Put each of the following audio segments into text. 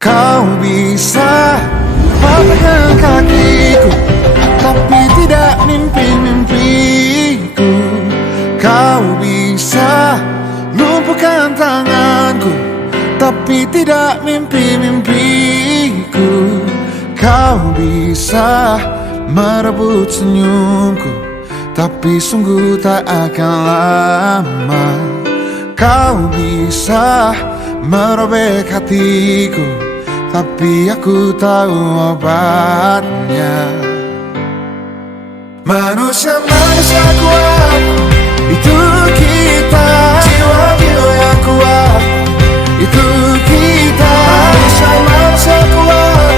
Kau bisa patahkan kakiku, tapi tidak mimpi-mimpiku. Kau bisa lumpuhkan tanganku, tapi tidak mimpi-mimpiku. Kau bisa merebut senyumku, tapi sungguh tak akan lama. Kau bisa merobek hatiku, tapi aku tahu obatnya. Manusia-manusia kuat, itu kita. Jiwa-jiwa yang kuat, itu kita. Manusia-manusia kuat,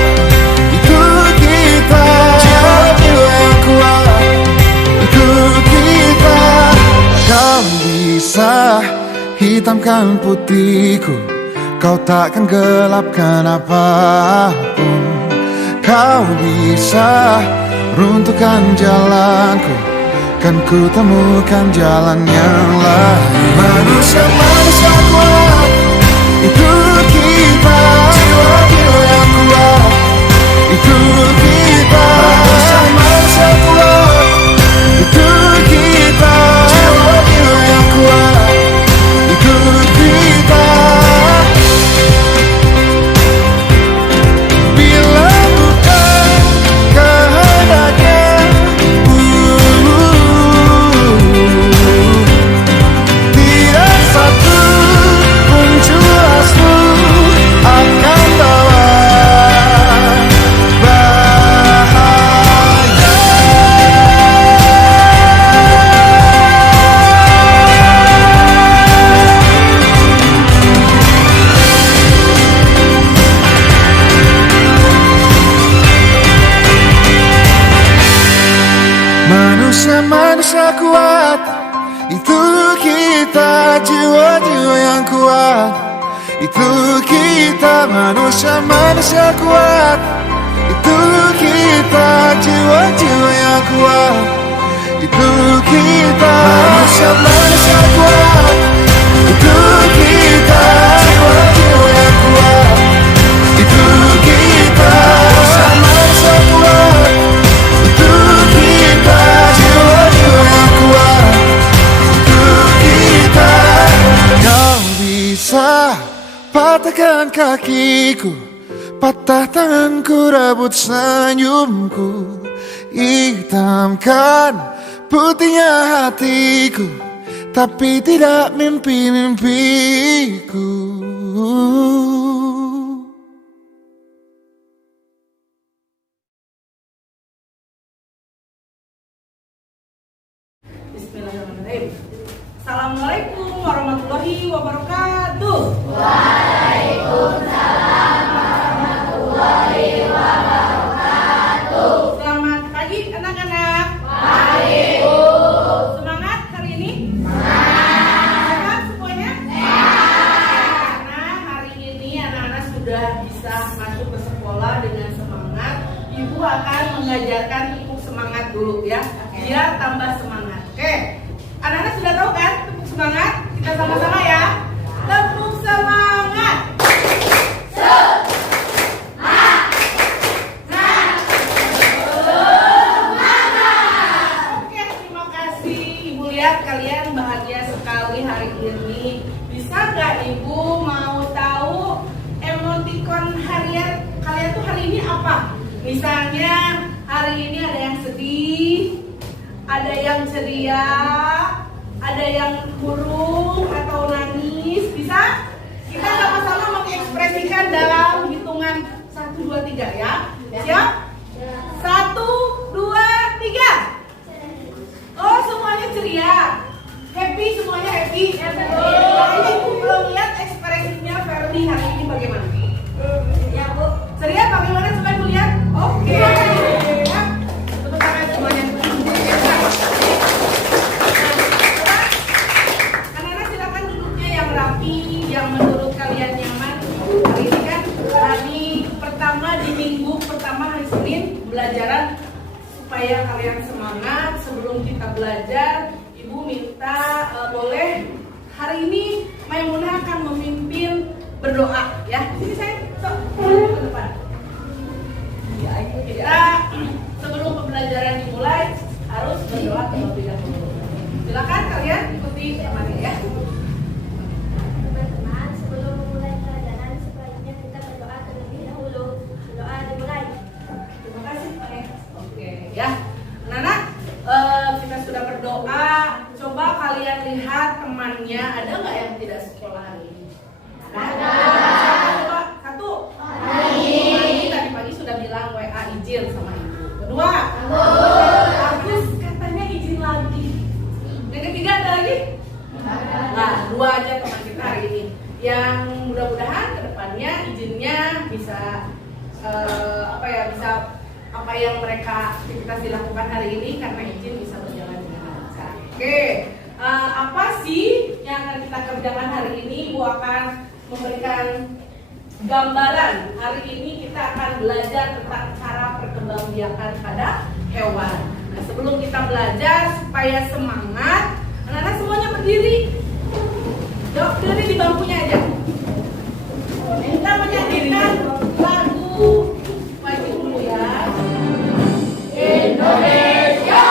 itu kita. Jiwa-jiwa yang kuat, itu kita. Kau bisa hitamkan putihku, kau takkan gelapkan apapun. Kau bisa runtuhkan jalanku, kan ku temukan jalan yang lain. Manusia-manusia kuat, itu kita. Jiwa-jiwa yang kuat, itu kita. Manusia-manusia kuat, itu kita. Jiwa-jiwa yang kuat, itu kita. Bila bukan kehendaknya, tidak satu pun jelasmu akan bawa bahaya. Manusia-manusia kuat, itu kita. Jiwa-jiwa yang kuat, itu kita. Manusia-manusia kuat, itu kita. Jiwa-jiwa yang kuat, itu kita. Manusia-manusia kuat, itu kita. Jiwa-jiwa yang kuat, itu kita. Manusia-manusia kuat, itu kita. Jiwa-jiwa yang kuat, itu kita. Kau bisa patahkan kakiku, patah tanganku, rebut senyumku, hitamkan putihnya hatiku, tapi tidak mimpi-mimpiku. Bismillahirrahmanirrahim. Assalamualaikum warahmatullahi wabarakatuh. Selamat pagi anak-anak. Pagi. Semangat hari ini? Semangat semuanya? Karena hari ini anak-anak sudah bisa masuk ke sekolah dengan semangat. Ibu akan mengajarkan tepuk semangat dulu ya, biar tambah semangat. Oke, anak-anak sudah tahu kan tepuk semangat? Kita sama-sama ya. Tepuk semangat. Oke, terima kasih. Ibu lihat kalian bahagia sekali hari ini. Bisa nggak Ibu mau tahu emoticon harian kalian tuh hari ini apa? Misalnya hari ini ada yang sedih, ada yang ceria, ada yang murung atau nangis. Bisa? Kita sama-sama mengekspresikan dalam hitungan 1, 2, 3 ya. Siap? 1, 2, 3. Oh, semuanya ceria. Happy, semuanya happy. Nah, ini Ibu belum lihat ekspresinya Ferdi hari ini bagaimana? Ya Bu. Ceria bagaimana? Coba Ibu lihat. Oke. Tepuk tangan semuanya. Anak-anak silakan duduknya yang rapi, yang menurut kalian nyaman. Hari ini kan hari pertama di minggu pertama, hari Senin, pembelajaran. Supaya kalian semangat sebelum kita belajar, Ibu minta boleh hari ini Maimunah akan memimpin berdoa ya. Sini saya. bisa bisa apa yang mereka aktivitas dilakukan hari ini karena izin bisa berjalan dengan lancar. Oke, apa sih yang akan kita kerjakan hari ini? Ibu akan memberikan gambaran. Hari ini kita akan belajar tentang cara perkembangbiakan pada hewan. Nah, sebelum kita belajar supaya semangat, anak-anak semuanya berdiri. Yuk, berdiri di bangkunya aja. Kita menyanyikan lagu wajib dulu ya. Indonesia.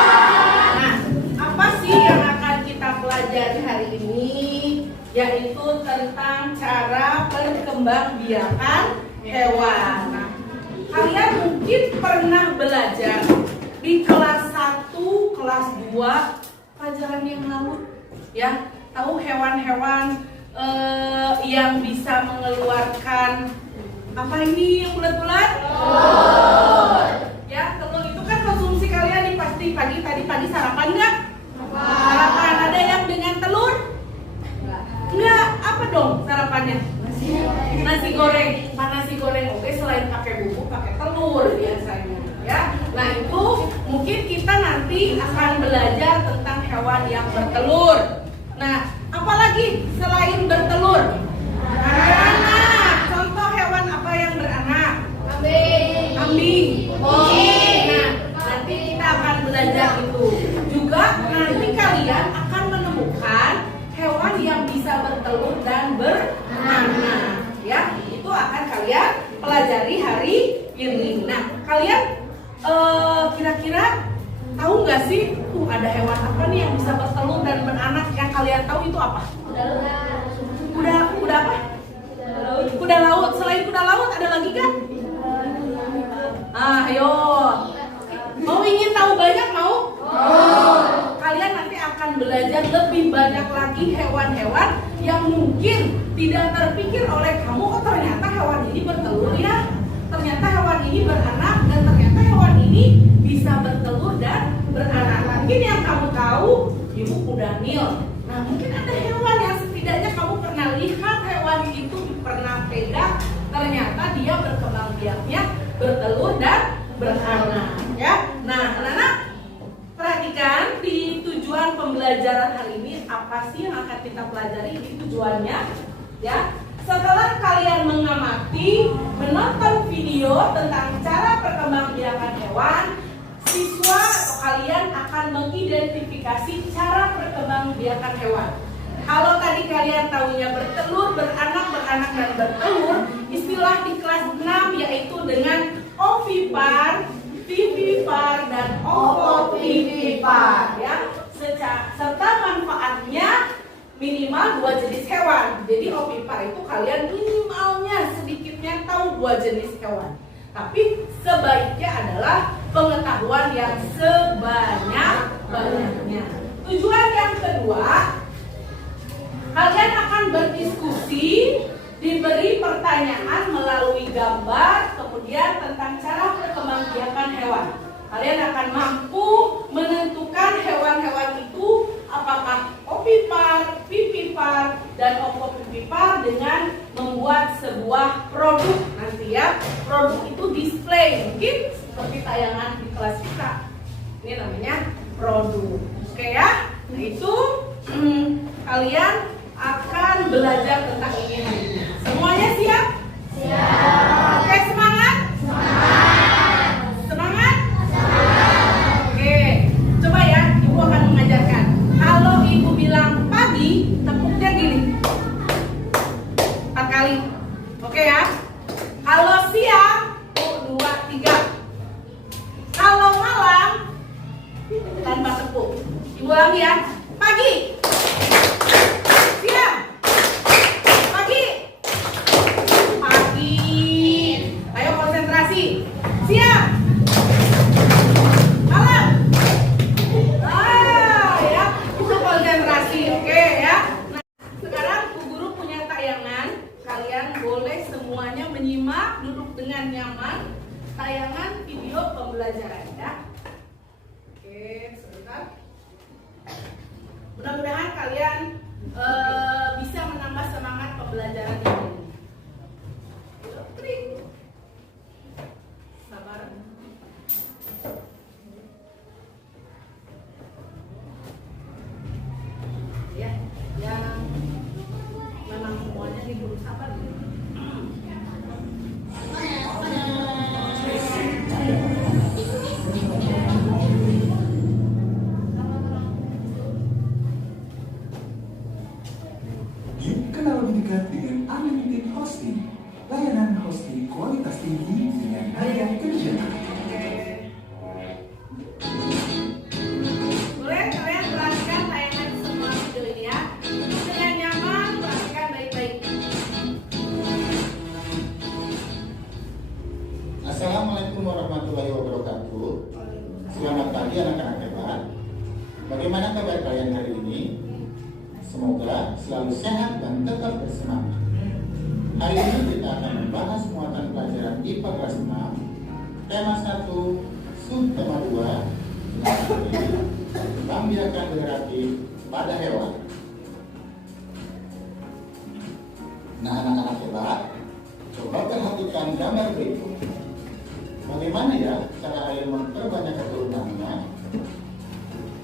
Nah, apa sih yang akan kita pelajari hari ini? Yaitu tentang cara perkembangbiakan hewan. Nah, kalian mungkin pernah belajar di kelas 1, kelas 2 pelajaran yang lalu ya, tahu hewan-hewan yang bisa mengeluarkan apa ini yang bulat-bulat? Telur. Ya, telur itu kan konsumsi kalian nih pasti pagi sarapan nggak? Sarapan. Ada yang dengan telur? Enggak. Apa dong sarapannya? Nasi goreng. Nasi goreng. Oke, selain pakai bumbu, pakai telur biasanya. Ya. Nah, itu mungkin kita nanti akan belajar tentang hewan yang bertelur. Nah, apalagi selain bertelur? Beranak. Contoh hewan apa yang beranak? Kambing. Nah, nanti kita akan belajar itu. Juga nanti kalian akan menemukan hewan yang bisa bertelur dan beranak. Ya, itu akan kalian pelajari hari ini. Nah, kalian kira-kira tahu nggak sih ada hewan apa nih yang bisa bertelur dan beranak? Yang kalian tahu itu apa? Kuda apa? Kuda laut. Selain kuda laut ada lagi kan? Ayo. Mau ingin tahu banyak mau? Kalian nanti akan belajar lebih banyak lagi hewan-hewan yang mungkin tidak terpikir oleh kamu. Oh, ternyata hewan ini bertelur ya. Ternyata hewan ini beranak dan ternyata hewan ini bisa bertelur dan beranak. Mungkin yang kamu tahu ibu kuda Nil. Nah, mungkin ada hewan yang setidaknya kamu pernah lihat hewan itu pernah pegang. Ternyata dia berkembang biaknya bertelur dan beranak. Ya. Nah, anak-anak perhatikan di tujuan pembelajaran hari ini apa sih yang akan kita pelajari di tujuannya? Ya. Setelah kalian mengamati, menonton video tentang cara perkembangbiakan hewan, siswa atau kalian akan mengidentifikasi cara perkembangbiakan hewan. Kalau tadi kalian tahunya bertelur, beranak, dan bertelur, istilah di kelas 6 yaitu dengan ovipar, vivipar, dan ovovivipar ya. Serta manfaatnya minimal 2 jenis hewan. Jadi ovipar itu kalian minimalnya sedikitnya tahu 2 jenis hewan. Tapi sebaiknya adalah pengetahuan yang sebanyak-banyaknya. Tujuan yang kedua, kalian akan berdiskusi, diberi pertanyaan melalui gambar, kemudian tentang cara perkembangbiakan hewan. Kalian akan mampu menentukan hewan-hewan itu apakah ovipar, vivipar, dan ovovivipar dengan membuat sebuah produk nanti ya. Produk itu display, mungkin seperti tayangan di kelas kita. Ini namanya produk. Oke ya? Nah itu kalian akan belajar tentang ini hari ini. Semuanya siap? Siap. Oke, semangat? Semangat. Semangat? Oke, coba ya, ibu akan mengajarkan. Kalau ibu bilang pagi, tepuknya gini 4 kali. Oke ya. Kalau siang, 2, 3. Kalau malam, tanpa tepuk. Ibu ulangi ya. Pagi, siang, pagi, pagi. Ayo konsentrasi. Siang, malam. Ya, itu konsentrasi, oke ya. Nah, sekarang Bu Guru punya tayangan. Kalian boleh semuanya menyimak, duduk dengan nyaman. Tayangan video pembelajaran ya. Oke, sebentar. Mudah-mudahan kalian bisa menambah semangat pembelajaran ini. TV dengan harga terjangkau. Boleh kalian perhatikan tayangan semua video ini ya. Dengan nyaman, perhatikan baik-baik. Assalamualaikum warahmatullahi wabarakatuh. Selamat pagi anak-anak hebat. Bagaimana kabar kalian hari ini? Semoga selalu sehat dan tetap bersemangat. Hari ini kita akan membahas muatan pelajaran IPA kelas 6, tema 1, subtema 2, kembang biakan generatif pada hewan. Nah, anak-anak hebat, coba perhatikan gambar berikut. Bagaimana ya cara ayam memperbanyak keturunannya?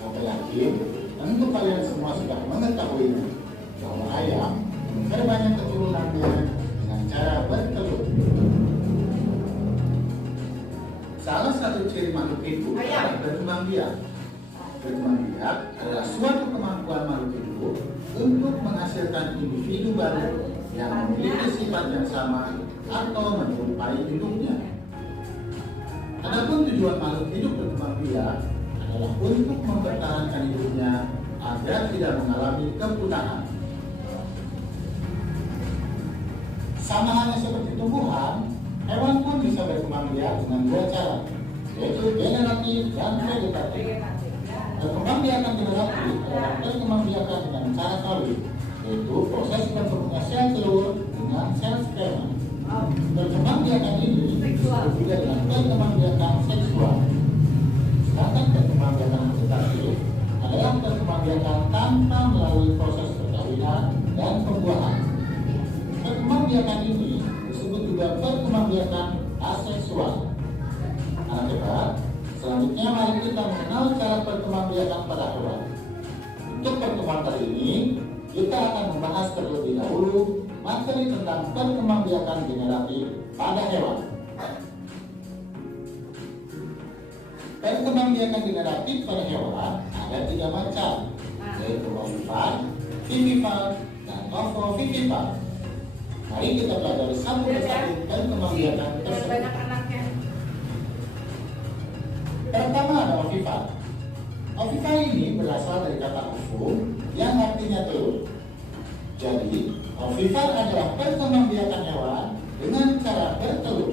Aku yakin tentu kalian semua sudah mengetahui bahwa ayam memperbanyak keturunannya dengan cara bertelur. Salah satu ciri makhluk hidup adalah berkembang biak. Berkembang biak adalah suatu kemampuan makhluk hidup untuk menghasilkan individu baru yang memiliki sifat yang sama atau menyerupai induknya. Adapun tujuan makhluk hidup berkembang biak adalah untuk mempertahankan hidupnya agar tidak mengalami kepunahan. Sama halnya seperti tumbuhan, hewan pun bisa berkembang biak dengan dua cara, yaitu generatif dan vegetatif. Berkembang biakan generatif adalah berkembang biakan dengan cara kawin, yaitu proses bertumbuhnya sel telur dengan sel sperma. Berkembang biakan ini berbeda dengan berkembang biakan seksual. Sedangkan berkembang biakan vegetatif adalah berkembang biakan tanpa melalui proses perkawinan dan pembuahan. Berkembang biakan ini disebut juga berkembang biakan aseksual. Anak hebat, selanjutnya mari kita mengenal cara berkembang biakan pada hewan. Untuk pertemuan kali ini, kita akan membahas terlebih dahulu materi tentang berkembang biakan generatif pada hewan. Berkembang biakan generatif pada hewan ada 3 macam, yaitu ovipar, vivipar, dan ovovivipar. Mari kita pelajari satu persatu berkembang biakan tersebut. Banyak anaknya. Pertama ada ovipar. Ovipar ini berasal dari kata ovum yang artinya telur. Jadi, ovipar adalah berkembang biakan hewan dengan cara bertelur.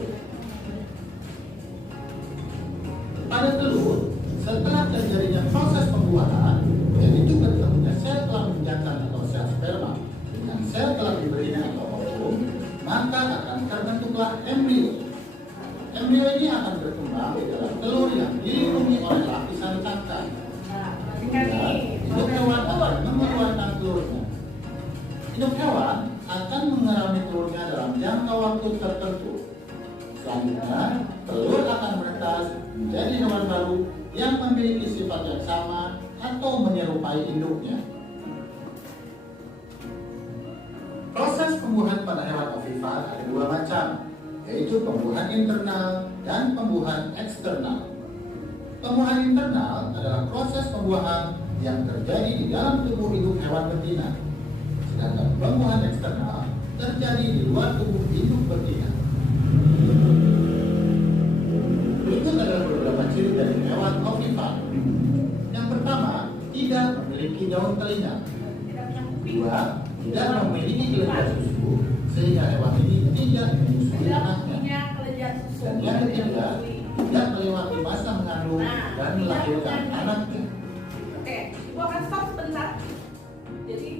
Pada telur, setelah terjadinya proses pembuahan, yaitu bertemunya sel kelamin jantan atau sel sperma dengan sel kelamin betina atau ovum, maka akan terbentuklah embrio. Embrio ini akan berkembang di dalam telur yang dilindungi oleh lapisan cangkang. Induk hewan akan mengeluarkan telurnya. Induk hewan akan mengerami telurnya dalam jangka waktu tertentu. Selanjutnya, telur akan menetas menjadi hewan baru yang memiliki sifat yang sama atau menyerupai induknya. Proses pembuahan pada hewan ovipar ada 2 macam, yaitu pembuahan internal dan pembuahan eksternal. Pembuahan internal adalah proses pembuahan yang terjadi di dalam tubuh induk hewan betina, sedangkan pembuahan eksternal terjadi di luar tubuh induk betina. Berikut adalah beberapa ciri dari hewan ovipar. Yang pertama, tidak memiliki daun telinga. 2. Tidak memiliki kelenjar susu, sehingga hewan ini tidak menyusui anaknya. Dan yang ketiga, tidak melewati masa mengandung dan melahirkan anaknya. Oke, Ibu akan stop sebentar. Jadi,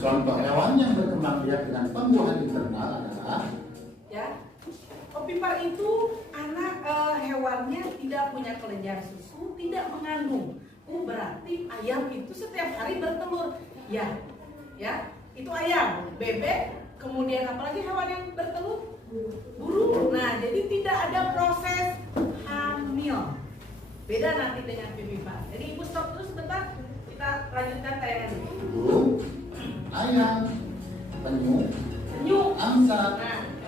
Contoh hewan yang berkembang biak dengan pembuahan internal adalah ya, ovipar itu anak hewannya tidak punya kelenjar susu, tidak mengandung. Berarti ayam itu setiap hari bertelur. Ya, itu ayam, bebek, kemudian apalagi hewan yang bertelur? Burung. Nah, jadi tidak ada proses hamil. Beda nanti dengan vivipar. Jadi Ibu stop dulu sebentar, kita lanjutkan tayangan ini. burung, ayam, penyu, angsa,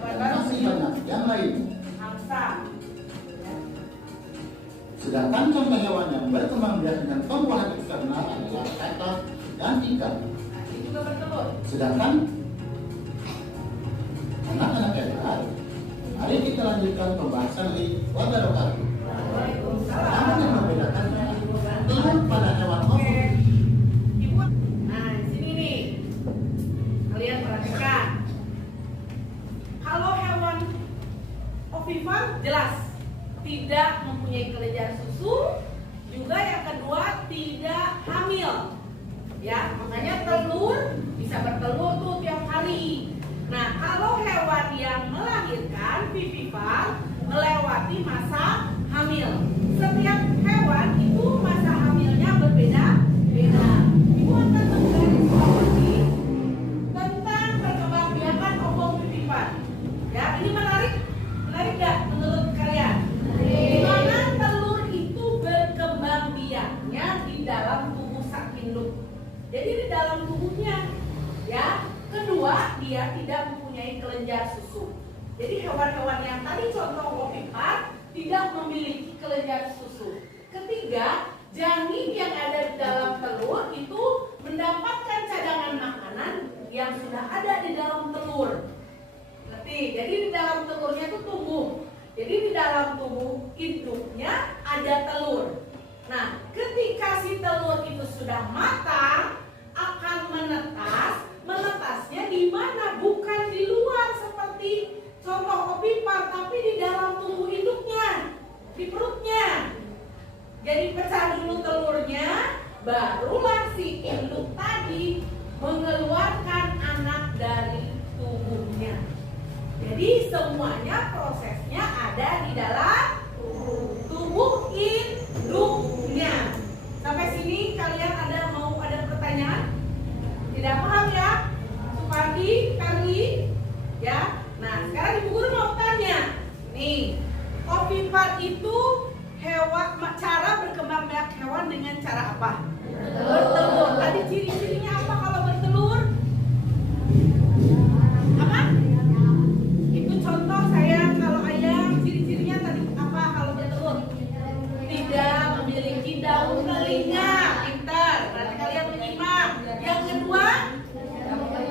dan masih banyak yang lainnya. Angsa. Sedangkan contoh hewan yang berkembang biak dengan pembuahan eksternal adalah katak dan ikan. Nah, ini juga bertelur. Sedangkan anak-anak hebat, Mari kita lanjutkan pembahasan di wabarakatuh. Namun yang membedakannya telur pada hewan ovipar. Ibu, nah di sini nih, kalian perhatikan. Kalau hewan ovipar jelas tidak mempunyai kelenjar susu, juga yang kedua tidak hamil. Ya, makanya telur bisa bertelur tuh tiap hari. Nah, kalau hewan yang melahirkan vivipar melewati masa hamil. Setiap hewan itu masa hamilnya berbeda-beda. Ibu akan menggarisbawahi tentang perkembangbiakan ovovivipar. Ya, ini menarik nggak menurut kalian? Di mana telur itu berkembang biaknya di dalam tubuh sang induk. Jadi di dalam tubuhnya, ya. Kedua, dia tidak mempunyai kelenjar susu. Jadi hewan-hewan yang tadi contoh ovipar tidak memiliki kelenjar susu. Ketiga, janin yang ada di dalam telur itu mendapatkan cadangan makanan yang sudah ada di dalam telur. Ngerti? Jadi di dalam telurnya itu tumbuh. Jadi di dalam tubuh induknya ada telur. Nah, ketika si telur itu sudah matang, akan menetas. Menetasnya di mana? Bukan di luar seperti contoh ovipar, tapi di dalam tubuh induknya, di perutnya. Jadi pecah dulu telurnya, barulah si induk tadi mengeluarkan anak dari tubuhnya. Jadi semuanya prosesnya ada di dalam tubuh induknya. Sampai sini kalian mau ada pertanyaan? Tidak paham ya? Supardi, Carly? Ya? Nah, sekarang Ibu Guru mau tanya. Nih, ovipar itu cara berkembang biak hewan dengan cara apa? Bertelur. Tadi ciri-cirinya apa kalau bertelur? Apa? Itu contoh saya kalau ayam, ciri-cirinya tadi apa kalau bertelur? Tidak memiliki daun telinga. Pintar. Berarti kalian menyimak. Yang kedua,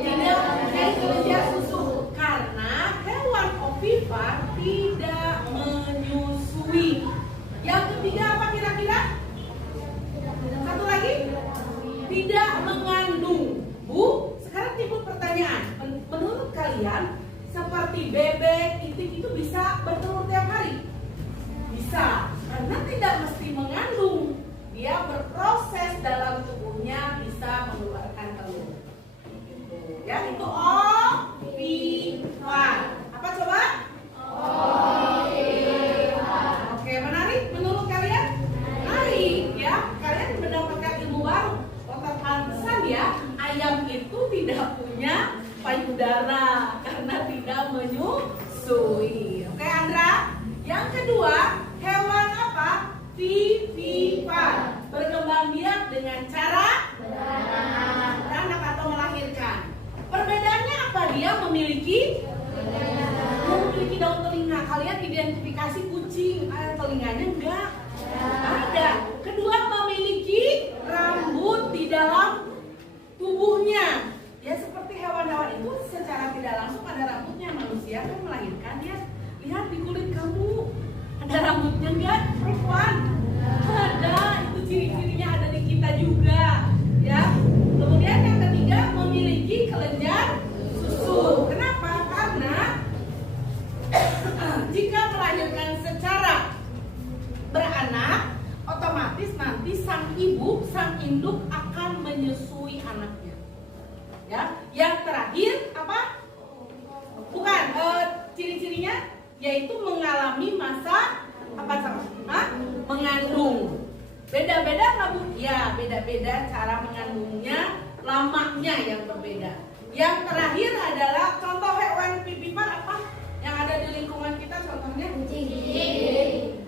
tidak mempunyai kelenjar susu karena hewan ovipar tidak menyusui. Yang ketiga apa kira-kira? Satu lagi, tidak mengandung. Bu, sekarang timbul pertanyaan. Menurut kalian, seperti bebek, itik itu bisa bertelur tiap hari? Bisa, karena tidak mesti mengandung. Dia berproses dalam tubuhnya bisa mengeluarkan telur. Ya, itu ovipar. Apa coba? Ovipar. Oke, menarik menurut kalian? Menarik ya. Kalian mendapatkan ilmu baru. Otak pantesan ya, ayam itu tidak punya payudara karena tidak menyusui. Oke, Andra. Yang kedua, hewan apa? Vivipar, berkembang biak dengan cara beranak atau melahirkan. Perbedaannya apa? Dia memiliki daun telinga. Kalian identifikasi kucing, telinganya enggak? Ada. Kedua, memiliki rambut di dalam tubuhnya. Ya seperti hewan-hewan itu secara tidak langsung ada rambutnya. Manusia kan melahirkan ya. Lihat di kulit kamu. Ada rambutnya enggak, perempuan? Ada, itu ciri-cirinya ada di kita juga, ya. Kemudian yang ketiga memiliki kelenjar susu. Kenapa? Karena jika melahirkan secara beranak, otomatis nanti sang ibu, sang induk akan menyusui anaknya. Ya, yang terakhir apa? Bukan, ciri-cirinya yaitu mengalami masa apa sama? Mengandung. Beda-beda nggak Bu? Ya, beda-beda cara mengandungnya, lamanya yang berbeda. Yang terakhir adalah contoh hewan vivipar apa? Yang ada di lingkungan kita contohnya? Kucing.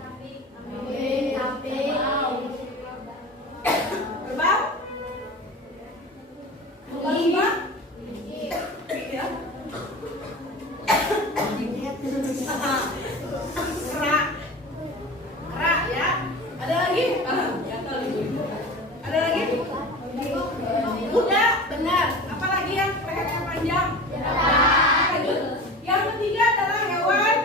Kerbau? Lumba? Ya. Kera ya. Ada lagi? Ada lagi? Kuda, benar. Apalagi yang lehernya panjang? Yang ketiga adalah hewan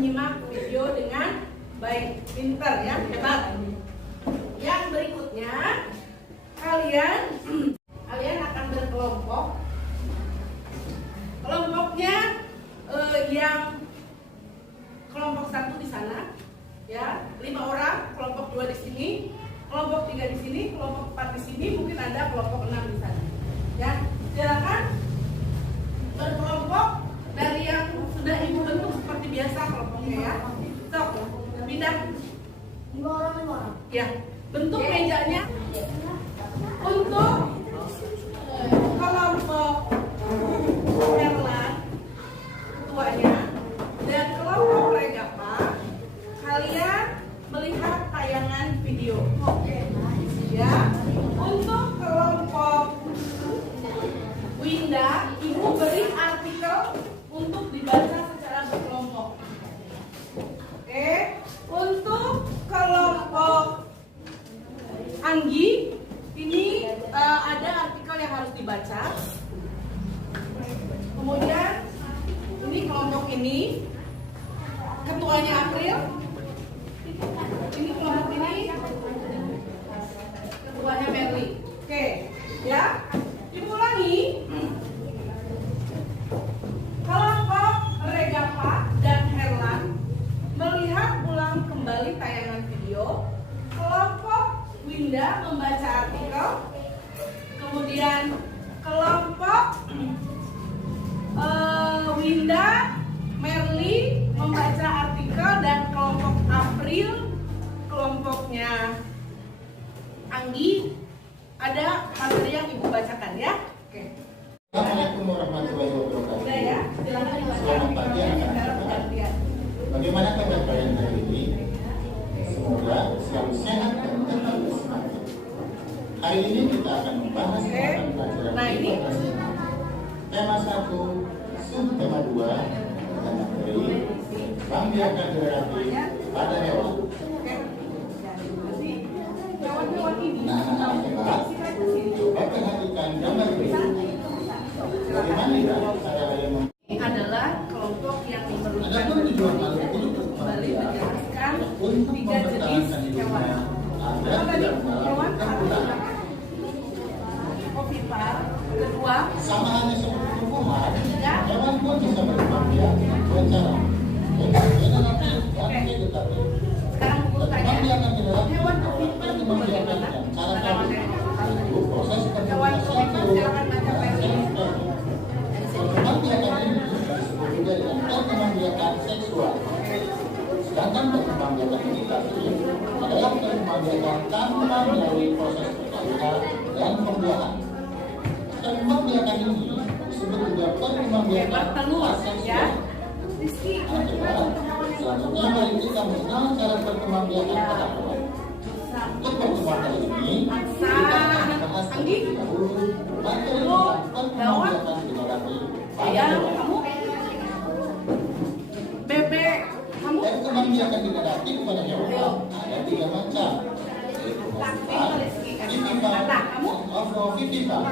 menyimak video dengan baik, pinter ya, hebat. Yang berikutnya kalian akan berkelompok. Kelompoknya yang kelompok 1 di sana ya, 5 orang, kelompok 2 di sini, kelompok 3 di sini, kelompok 4 di sini, mungkin ada kelompok 6 di sana. Ya, silakan berkelompok dari yang sudah ibu bentuk seperti biasa kelompoknya ya. Sok, pindah. 5 orang. Ya, bentuk mejanya untuk kelompok Herlan ketuanya dan kelompok Regapa, kalian melihat tayangan video. Ya, untuk kelompok Winda, ibu beri artikel untuk dibaca secara berkelompok. Oke, untuk kelompok Anggi, ini ada artikel yang harus dibaca. Kemudian ini kelompok ini, ketuanya April. Ini kelompok ini, ketuanya Merly. Oke, ya. Ibu ulangi. Kelompok Regapa dan Herlan melihat ulang kembali tayangan video. Kelompok Winda membaca artikel. Kemudian kelompok Winda, Merly membaca artikel, dan kelompok April, kelompoknya Anggi, ada materi yang ibu bacakan ya. Oke. Assalamualaikum warahmatullahi wabarakatuh. Udah ya, silakan dibaca. Selamat pagi Secara anak-anak. pergantian. Bagaimana kabar kalian hari ini? Semoga selalu sehat dan tetap bersemangat. Hari ini kita akan membahas tentang pelajaran Nah, ini. tema 1, subtema 2, dan materi membiarkan generasi pada hewan. Oke. Jadi hewan-hewan ini Nah, anak-anak hebat, coba perhatikan gambar berikut. Bagaimana ya cara kalian ini adalah kelompok yang memerlukan Adapun tujuan makhluk hidup kembali menjelaskan untuk 3 jenis mempertahankan hewan. hidupnya agar Apa tadi? tidak Hewan mengalami kekurangan. ovipar, kedua Sama halnya seperti tumbuhan, Ya. hewan pun bisa berkembang biak dengan dua cara, yaitu generatif dan vegetatif. sekarang buku tanya Berkembang biak hewan generatif ovipar dan itu kembang biak bagaimana? dengan cara Pada tadi, materi. yaitu proses Hewan fermentasi ovipar silakan baca dan versi. sel-sel. Perkembang biakan ini disebut juga dengan perkembang biakan seksual. Sedangkan perkembang biakan vegetatif adalah perkembang biakan tanpa melalui proses perkawinan dan pembuahan. Perkembang biakan ini disebut juga perkembang biakan Bertelur ya. aseksual. Rizky, Nah, kira-kira untuk hewan yang selanjutnya mari kita mengenal cara perkembang biakan pada hewan. Untuk pertemuan kali ini, kita akan membahas terlebih dahulu materi tentang perkembang biakan generatif pada Ya, hewan. kamu bebek, kamu Perkembang biakan generatif pada hewan ada 3 macam, yaitu ovipar, vivipar, dan ovovivipar.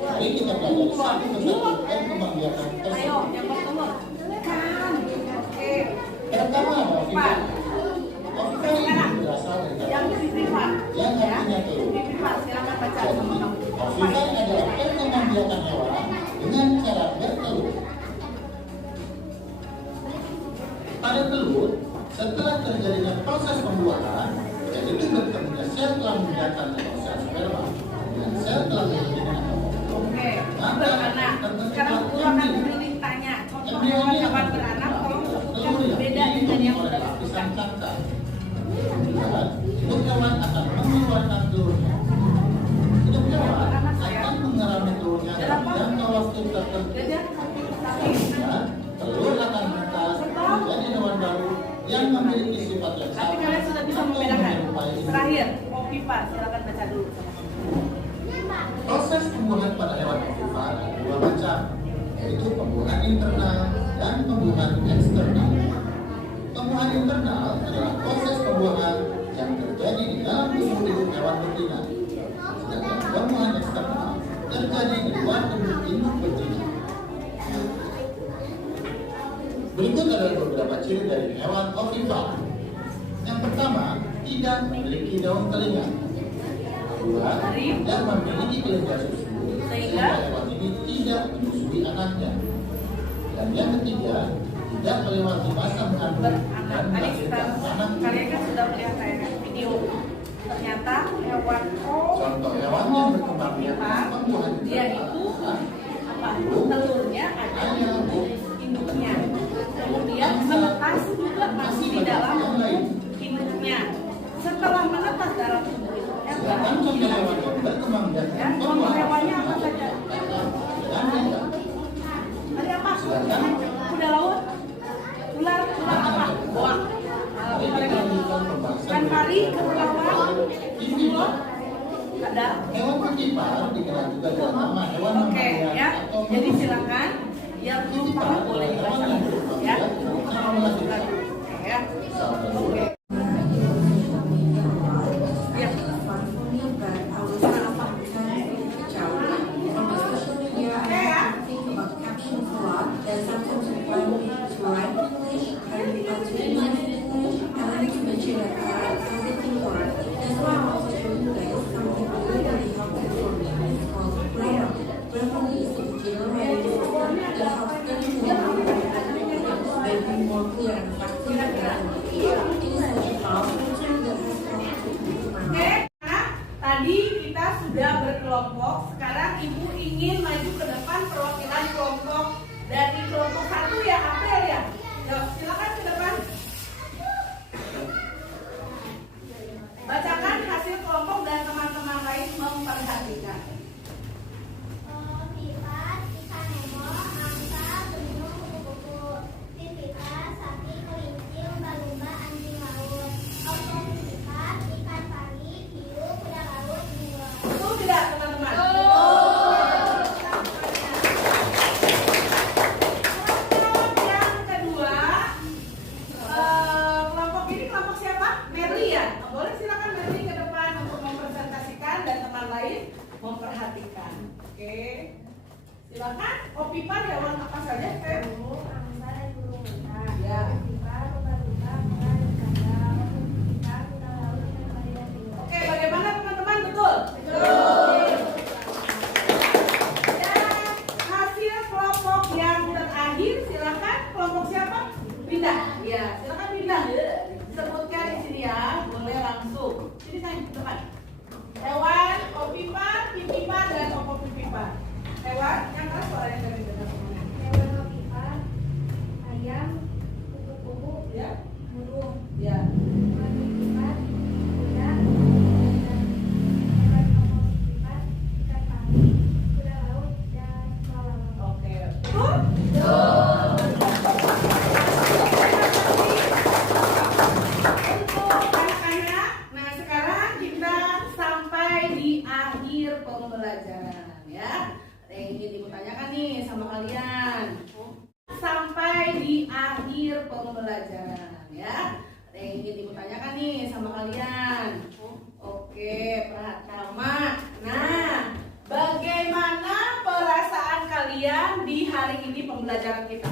Mari kita pelajari satu persatu perkembang biakan ayo tersebut. yang pertama kan. Oke, Pertama ada ovipar. Ovipar ini berasal dari yang kata vivipar yang ya, artinya telur. vivipar silakan baca Jadi, sama kamu. ovipar adalah perkembang biakan hewan dengan cara bertelur. Pada telur, setelah terjadinya proses pembuahan, yaitu bertemunya sel kelamin jantan atau sel sperma dengan sel kelamin betina atau ovum, Oke, maka beranak. Sekarang guru akan pilih tanya contoh embrion ini hewan akan beranak, tolong berbentuk sebutkan telur yang berbeda dengan yang dilindungi oleh sudah lapisan disebutkan. cangkang. Kemudian, induk hewan akan mengeluarkan telurnya. Induk hewan akan mengerami telurnya dalam jangka waktu tertentu. Jadi tapi Kemudian, telur akan menetas menjadi hewan baru yang memiliki sifat yang tapi sama kalian sudah bisa atau membedakan. menyerupai induk. Terakhir, ovipar silakan baca dulu sama kamu. Proses pembuahan pada hewan ovipar ada 2 macam, yaitu pembuahan internal dan pembuahan eksternal. Pembuahan internal adalah proses pembuahan yang terjadi di dalam tubuh induk hewan betina, sedangkan pembuahan eksternal terjadi di luar tubuh induk betina. Berikut adalah beberapa ciri dari hewan ovipar. Yang pertama, tidak memiliki daun telinga. Kedua, tidak memiliki kelenjar susu, sehingga hewan ini tidak menyusui anaknya. Dan yang ketiga, tidak melewati masa mengandung dan melahirkan anak. Kalian kan sudah melihat tayangan video. Ternyata hewan Contoh hewan yang berkembang biak pembuahan dia itu telurnya ada di induknya. Kemudian menetas juga masih di dalam induknya. Setelah menetas dalam induk itu, Sedangkan contoh hewan yang berkembang biak contoh hewannya apa saja? Tadi apa? Kuda laut, ular apa? Boang. Ikan pari, kelelawar, Ovipar. ada. Hewan ovipar dikenal juga dengan nama hewan Oke mamalia ya. atau Jadi silakan yang belum paham boleh dibacakan ya. Oke ya. Oke. Ya. Oke, nah, tadi kita sudah berkelompok. Sekarang Ibu ingin maju ke depan perwakilan kelompok dari kelompok 1 ya, April ya. Yuk, silakan ke depan. Bacakan hasil kelompok dan teman-teman lain memperhatikan. Ovipar, ikan nemo, angsa, benur, kupu-kupu. Vivipar, sapi, kelinci, lumba-lumba, anjing laut. Ovipar, ikan pari, hiu, kuda laut, bunglon. Betul tidak teman-teman? Kelompok yang kedua, kelompok ini kelompok siapa? Merly ya? Boleh silakan Merly ke depan untuk mempresentasikan dan teman lain memperhatikan. Oke, silakan. Ovipar hewan apa saja, Feb? Angsa dan burung unta. Ya. Vivipar, lumba-lumba, kera dan gajah. Ovipar, kuda laut, ikan pari dan hiu. Oke, bagaimana teman-teman? Betul? Dan hasil kelompok yang terakhir, silakan. Kelompok siapa? Pindah. Ya, silakan pindah. Sebutkan di sini ya, boleh langsung. Sini saya ke depan. Hewan, ovipar, vivipar, dan ovovivipar. Hewan, yang keras suaranya dari dengar semuanya. Hewan ovipar, ayam, kupu-kupu, Ya, burung. ya. Hewan vivipar, kuda, dan hewan ovipar, ikan pari, kuda laut, dan kelelawar. Oke, betul? Untuk anak-anak, nah sekarang kita sampai di akhir pembelajaran ya. Ada yang ingin Ibu tanyakan nih sama kalian. Sampai di akhir pembelajaran ya. Ada yang ingin Ibu tanyakan nih sama kalian. Oke, pertama. Nah, bagaimana perasaan kalian di hari ini pembelajaran kita?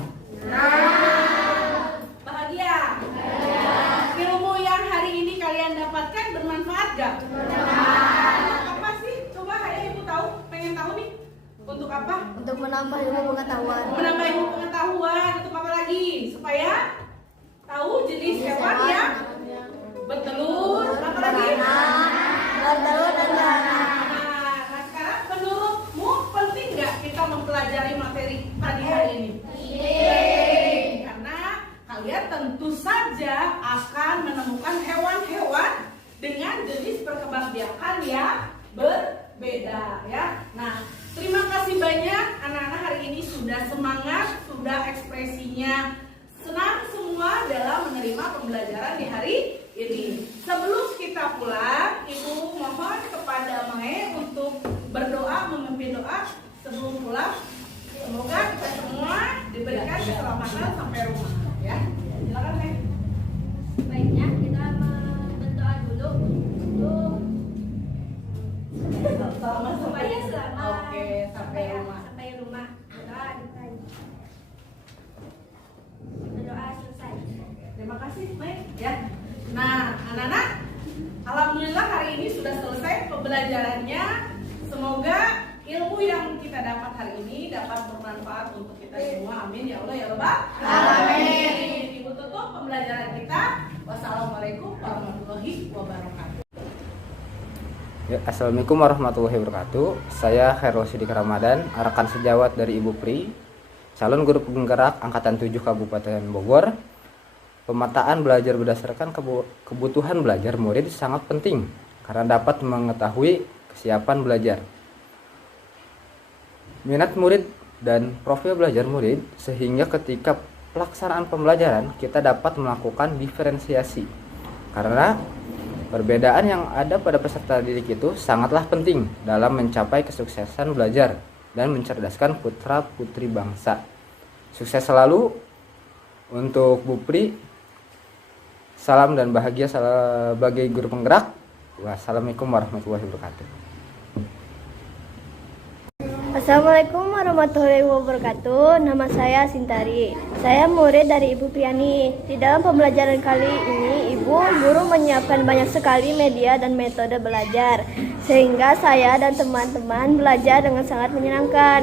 Bahagia? Ilmu yang hari ini kalian dapatkan bermanfaat gak? Apa sih? Coba hari Ibu tahu, pengen tahu nih. Untuk apa? Untuk menambah ilmu pengetahuan. Menambah ilmu pengetahuan. Untuk apa lagi? Supaya tahu jenis hewan yang bertelur. Apa lagi? Bertelur dan beranak. Nah, sekarang menurutmu penting nggak kita mempelajari materi tadi hari ini? Karena kalian tentu saja akan menemukan hewan-hewan dengan jenis perkembangbiakan yang berbeda ya. Nah, terima kasih banyak anak-anak hari ini sudah semangat, sudah ekspresinya senang semua dalam menerima pembelajaran di hari ini. Sebelum kita pulang, Ibu mohon kepada Mae untuk berdoa, memimpin doa sebelum pulang. Semoga kita semua diberikan keselamatan sampai rumah ya. Silakan Mae. Baiknya kita berdoa dulu untuk Selamat supaya selamat. Oke, sampai rumah. Sampai rumah. Doa. kasih, Mei. Ya. Nah, anak-anak, alhamdulillah hari ini sudah selesai pembelajarannya. Semoga ilmu yang kita dapat hari ini dapat bermanfaat untuk kita semua. Amin ya Allah ya Rabbal Alamin. Ibu tutup pembelajaran kita. Wassalamualaikum warahmatullahi wabarakatuh. Ya, Assalamualaikum warahmatullahi wabarakatuh. Saya Khairul Sidik Ramadan, rekan sejawat dari Ibu Pri, calon guru penggerak Angkatan 7 Kabupaten Bogor. Pemetaan belajar berdasarkan kebutuhan belajar murid sangat penting karena dapat mengetahui kesiapan belajar, minat murid, dan profil belajar murid, sehingga ketika pelaksanaan pembelajaran kita dapat melakukan diferensiasi karena perbedaan yang ada pada peserta didik itu sangatlah penting dalam mencapai kesuksesan belajar dan mencerdaskan putra-putri bangsa. Sukses selalu untuk Bu Pri. Salam dan bahagia sebagai guru penggerak. Wassalamualaikum warahmatullahi wabarakatuh. Assalamualaikum warahmatullahi wabarakatuh. Nama saya Sintari. Saya murid dari Ibu Priani. Di dalam pembelajaran kali ini, Ibu guru menyiapkan banyak sekali media dan metode belajar, sehingga saya dan teman-teman belajar dengan sangat menyenangkan.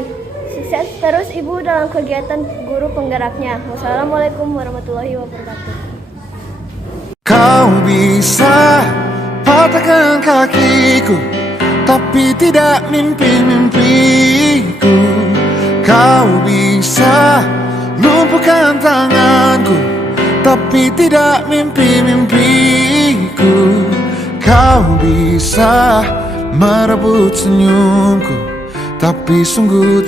Sukses terus Ibu dalam kegiatan guru penggeraknya. Wassalamualaikum warahmatullahi wabarakatuh. Kau bisa patahkan kakiku, tapi tidak mimpi-mimpiku. Kau bisa lumpuhkan tanganku, tapi tidak mimpi-mimpiku. Kau bisa merebut senyumku, tapi sungguh tak